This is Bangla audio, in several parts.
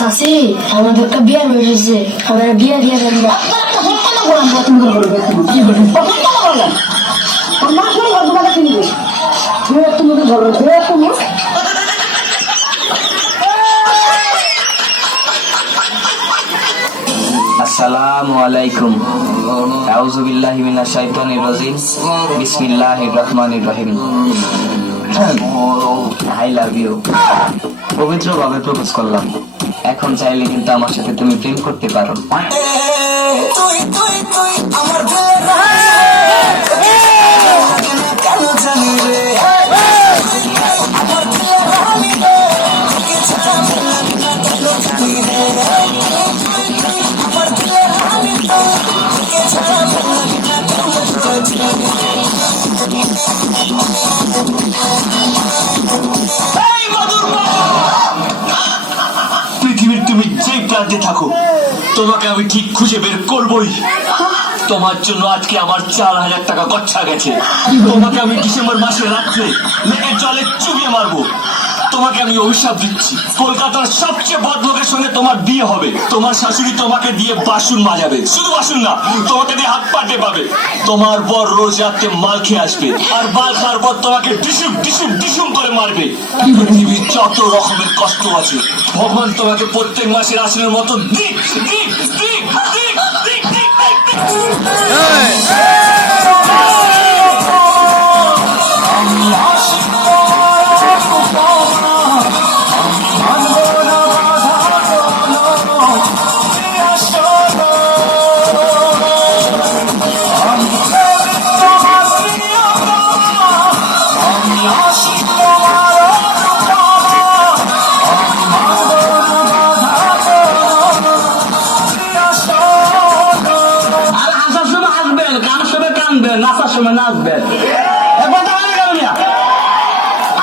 চাষি আমাদের একটা বিয়ার বেরিয়েছে আমরা বিয়ে দিয়ে দেন আসসালামু আলাইকুম। আউযু বিল্লাহি মিনাশ শাইতানির রাজিম। বিসমিল্লাহির রহমানির রহিম। I love you. পবিত্র ভাবে প্রপোজ করলাম। এখন চাইলে কিন্তু আমার সাথে তুমি প্রেম করতে পারো। তুই তুই তুই, আমার পৃথিবীর তুমি যে প্রান্তে থাকো, তোমাকে আমি ঠিক খুঁজে বের করবই। তোমার জন্য আজকে আমার চার হাজার টাকা গচ্ছা গেছে। তোমাকে আমি ডিসেম্বর মাসে রাত্রে লেকের জলে চুবিয়ে মারবো। তোমাকে আমি অভিশাপ দিচ্ছি। কলকাতার সবচেয়ে বদ লোকের সঙ্গে তোমার বিয়ে হবে। তোমার শাশুড়ি তোমাকে দিয়ে বাসুন মাজাবে। শুধু বাসুন না, তোমাকে দিয়ে হাত পাটে পাবে। তোমার পর রোজ রাত্রে মাল খেয়ে আসবে। আর মাল খাওয়ার পর তোমাকে ডিসুম ডিসুম ডিসুম করে মারবে। পৃথিবীর যত রকমের কষ্ট আছে, ভগবান তোমাকে প্রত্যেক মাসের আসনের মতো দিক দিক দিক দিক দিক দিক।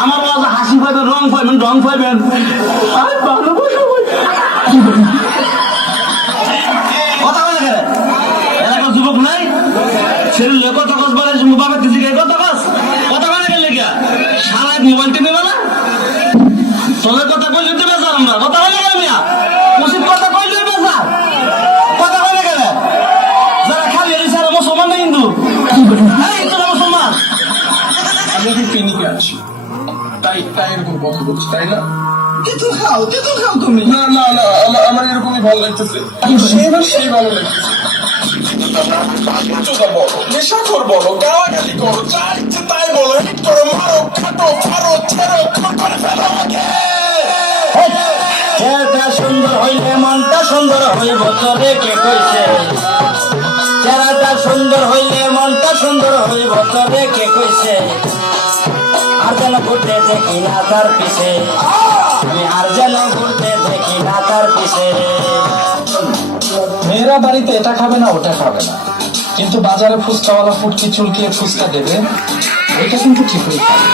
আমার বাবা হাসি পাইবেন, রং পাইবেন রং পাইবেন। কথা বলে গেলে? এলাকার যুবক নাই? ছেলে কত কস বলে মোবাইল কিছু কত কস কথা বলে গেলে সারা মোবাইল আছি। তাই তাই এরকম কথা বলছি তাই না? তেঁতুল খাও তেঁতুল খাও তুমি। না না না আমার আমার এরকমই ভালো লাগতেছে। সেই ভালো লাগতেছে। নেশাখোর বলো গালাগালি করো যা ইচ্ছে তাই বলো হিট করো মারো কাটো ফারো ছেড়ো খুন ফেলো আমাকে। চেহারাটা সুন্দর হইলে মনটা সুন্দর হইব তোরে কে কইছে? চেহারাটা সুন্দর হইলে মনটা সুন্দর হইব তোরে কে কইছে? আর যেন ঘুরতে দেখি না তার পিছে। তুমি আর যেন ঘুরতে দেখি না তার পিছে। মেয়েরা বাড়িতে এটা খাবে না, ওটা খাবে না। কিন্তু বাজারে ফুচকাওয়ালা ফুটকি চুলকিয়ে ফুচকা দেবে এটা কিন্তু ঠিকই খাবে।